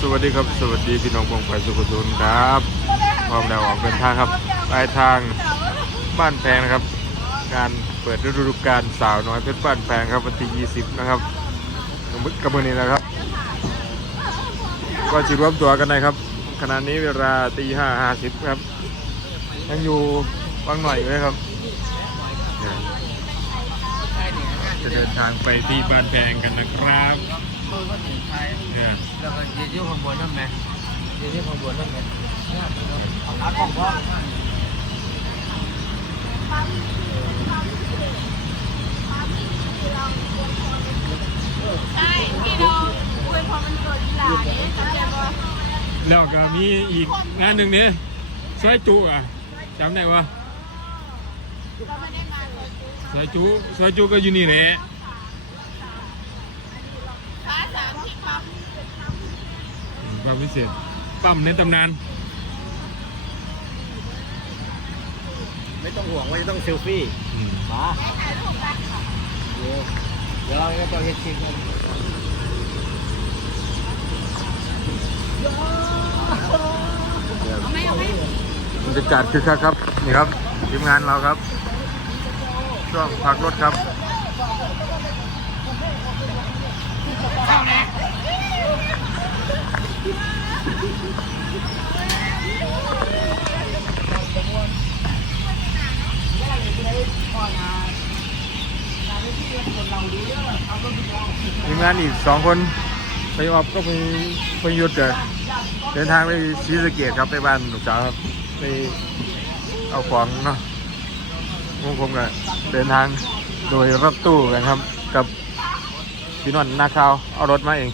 สวัสดีครับ สวัสดีพี่น้องปองไปสุขทุนครับพร้อมแล้วออกเดินทางครับปลายทางบ้านแพงนะครับ การเปิดฤดูกาลสาวน้อยเพชรบ้านแพงครับวันที่ 20 นะครับกับมือนี้นะครับ ก็จิรวมตัวกันนะครับขณะนี้เวลาตีห้าห้าสิบครับ ยังอยู่บางหน่อยอยู่เลยครับ จะเดินทางไปที่บ้านแพงกันนะครับ มือก็ถึงไทยเนี่ยแล้วก็ยืนที่ข้างบนนั่นไหมยืนที่ข้างบนนั่นไหมเอาของพ่อใช่ที่เราอวยพรมันเกิดกีฬานี่ยจำได้ปะแล้วก็มีอีกงานหนึ่งนี่ซอยจุอะจำได้ปะเราไม่ได้มายซอยจุซอยจุก็อยู่นี่แหละ ฟ้าสามที่ปั๊ม ความพิเศษปั๊มในตำนาน ไม่ต้องห่วงว่าจะต้องเซลฟี่อืมมาเดี๋ยวเดี๋ยวเราจะต้องเฮ็ดชิงกันเอาไหมเอาไหมบรรยากาศคือคักครับ นี่ครับทีมงานเราครับ ช่วงพักรถครับ ทีมงานอีกสองคน ไปออฟก็ไปไปหยุดเดินเดินทางไปศรีสะเกดครับไปบ้านลูกสาวครับไปเอาของเนาะพวกผมก็เดินทางโดยรถตู้กันครับ กับพี่นนท์นาคาวเอารถมาเอง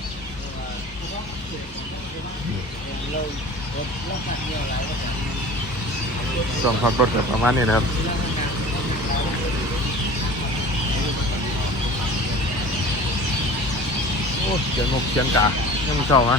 ส่งพักรถกับประมาณนี้นะครับโอ้เขียนงบเขียนกายังเศร้าไหม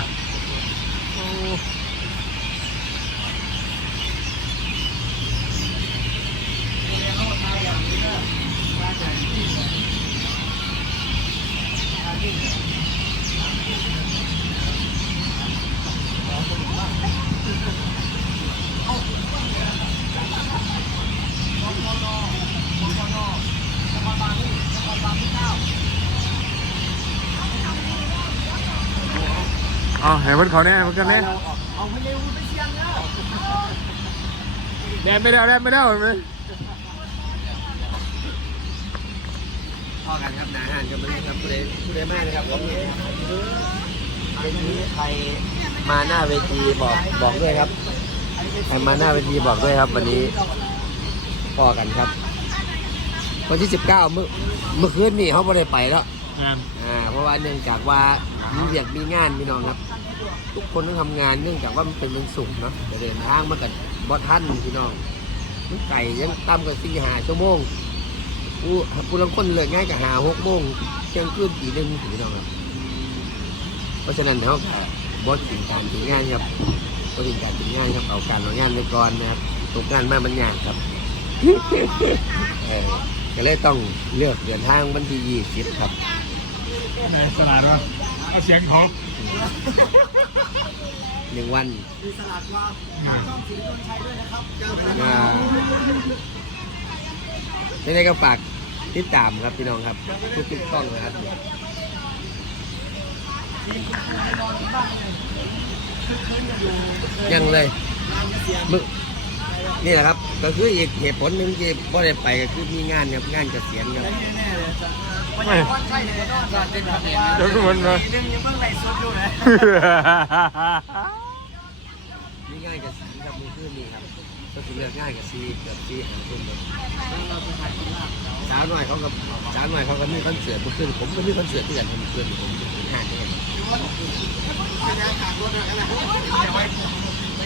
ให้เพิ่นเขาแน่เพิ่นกันแน่เอาไม่เร็วไม่เชียงแล้วแดนไม่ได้แดนไม่ได้เห็นไหมพอกันครับนาหันกันมาเลยครับผู้ใดผู้ใดมากนะครับผมนี่วันนี้ใครมาหน้าเวทีบอกบอกด้วยครับใครมาหน้าเวทีบอกด้วยครับ วันนี้พอกันครับ วันที่ 19 เมื่อเมื่อคืนนี่เขาไม่ได้ไปแล้วอ่าเพราะว่าเนื่องจากว่ามีเวียกมีงานพี่น้องครับ ทุกคนต้องทำงานเนื่องจากว่ามันเป็นวันศุกร์เนาะจะเดินทางมากับบอท่านพี่น้องมันไก่ยังต่ำกว่าสี่หาชั่วโมงผู้ผู้ลังคนเลิกง่ายกับหาหกโมงเที่ยงคืนตีหนึ่งพี่น้องเพราะฉะนั้นเขาบอสถึงการถึงงานครับบอสถึงการถึงงานครับเอาการเอางานไปก่อนนะครับตกงานมามันยากครับก็เลยต้องเลือกเดินทางวันที่ยี่สิบครับในตลาดวะ เอาเสียงเขาหนึ่งวันอ่าไม่ได้ก็ฝากติดตามครับพี่น้องครับ ทุกทุกๆช่องนะครับยังเลยมึก นี่แหละครับ ก็คืออีกเหตุผลหนึ่งที่พ่ได้ไปก็คือมีงานครับงานเกษียณครับไม่เดี๋ยวทุกคนนะมีงานเกษียณครับมีคือขึ้นนี่ครับก็คือเลือกง่านกับซีกือบซีหางคนครับสาวหน่อยเขากับสาวหน่อยเขาก็มีคอนเสิร์ตเมื่อขึ้นผมก็มีคอนเสิร์ตที่กันเมื่อขึ้นผมจะเป็นห้างนี่ครับ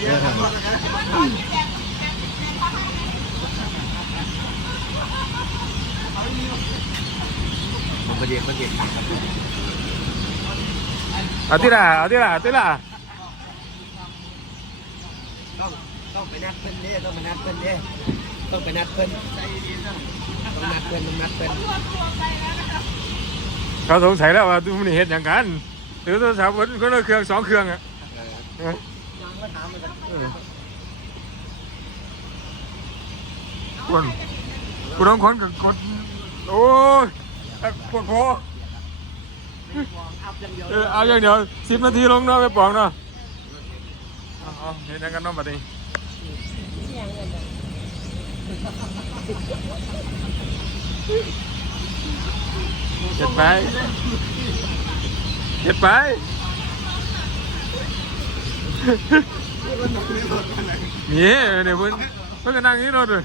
เออครับ ผมประเดี๋ยวประเดี๋ยวครับเอาที่ละเอาที่ละเอาที่ละต้องต้องไปนัดเพิ่นเด้ต้องไปนัดเพิ่นเด้ต้องไปนัดเพิ่นต้องนัดเพิ่นต้องนัดเพิ่นเขาสงสัยแล้วว่าทุกมันเห็นอย่างกันถือโทรศัพท์คนคนละเครื่องสองเครื่องอะเอเออเออคุณคุณต้องคนกับกดโอ้ย ปวดคอเออเอาอย่างเดียวสิบนาทีลงเนาะไปปองเนาะเอาเอาเห็นยังกันเนาะบัดนี้เจ็ดไปเจ็ดไปนี่เดี๋ยวเพิ่นเพิ่นก็นั่งนี่รถเลย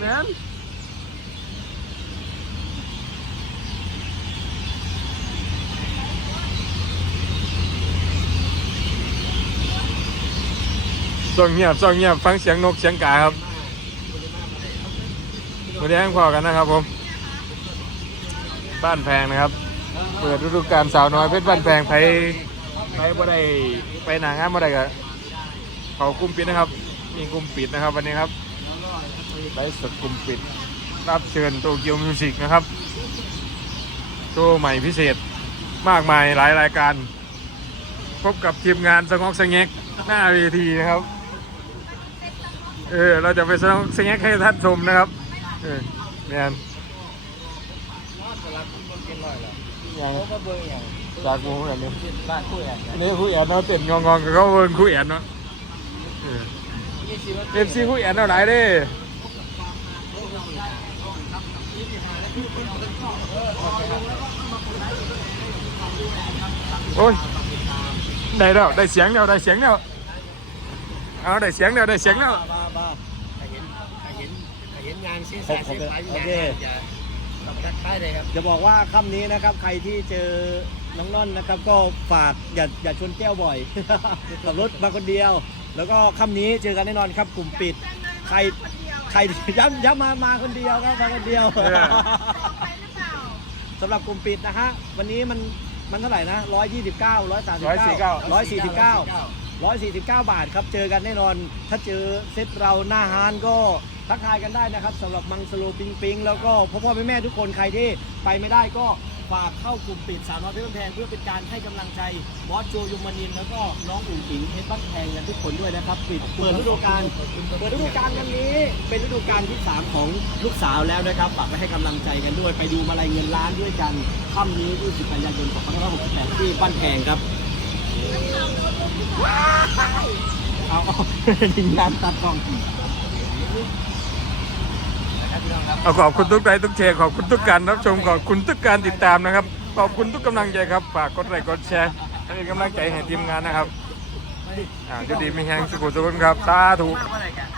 แม่น ส่องเงียบส่องเงียบฟังเสียงนกเสียงกาครับมาแดงพอกันนะครับผม บ้านแพงนะครับ เปิดฤดูกาลสาวน้อยเพชรบ้านแพงไปไปบ่ได้ไปหนางานบ่ได้ก็เขากลุ่มปิดนะครับมีกลุ่มปิดนะครับวันนี้ครับไลฟ์สดกลุ่มปิด รับเชิญโตเกียวมิวสิกนะครับโชว์ใหม่พิเศษมากมายหลายรายการ พบกับทีมงานสงอกสงเงกหน้าเวทีนะครับ เออ เราจะไปสงอกสงเงกให้ท่านชมนะครับ เออแมนอย่างจากหมูแบบนี้บ้านคู่แอนอันนี้คู่แอนเนาะเต้นงองๆกับเขาเวิร์นคู่แอนเนาะเออเอฟซีคู่แอนเอาไหนเด้โอ้ยได้แล้วได้เสียงแล้วได้เสียงแล้ว เอาได้เสียงแล้วได้เสียงแล้วบ้าบ้าเห็นใครเห็นใครเห็นงานเส้นสายเส้นไฟโองานเคจะต้องทักทายเลยครับ จะบอกว่าค่ำนี้นะครับ ใครที่เจอน้องน่อนนะครับ ก็ฝากอย่าอย่าชนแก้วบ่อย ขับรถมาคนเดียว แล้วก็ค่ำนี้เจอกันแน่นอนครับกลุ่มปิด ใครใครย้ำย้ำมามาคนเดียวครับมาคนเดียว เออ สำหรับกลุ่มปิดนะฮะวันนี้มันมันเท่าไหร่นะ129 139 149 149 บาทครับ เจอกันแน่นอน ถ้าเจอเซตเราหน้าฮานก็ทักทายกันได้นะครับสำหรับมังสโลปิงปิงแล้วก็พ่อพ่อแม่แม่ทุกคนใครที่ไปไม่ได้ก็ฝากเข้ากลุ่มปิดสาวน้อยเพชรบ้านแพงเพื่อเป็นการให้กำลังใจบอสโจยมนินทร์แล้วก็น้องอุ๋งอิงเพชรบ้านแพงกันทุกคนด้วยนะครับปิดเปิดฤดูกาลเปิดฤดูกาลวันนี้ เป็นฤดูกาลที่3ของลูกสาวแล้วนะครับฝากไปให้กำลังใจกันด้วย ไปดูมาลัยเงินล้านด้วยกันค่ำนี้20กันยายน2568ที่บ้านแพงครับ เอาเอาทีมงานตัดกล้องเอาขอบคุณทุกไลค์ทุกแชร์ขอบคุณทุกการรับชมขอบคุณทุกการติดตามนะครับ ขอบคุณทุกกำลังใจครับฝากกดไลค์กดแชร์ให้เป็นกำลังใจให้ทีมงานนะครับอ่าจุดีมีแหงสุขุสุขนครับสาธุ มาอะไรกัน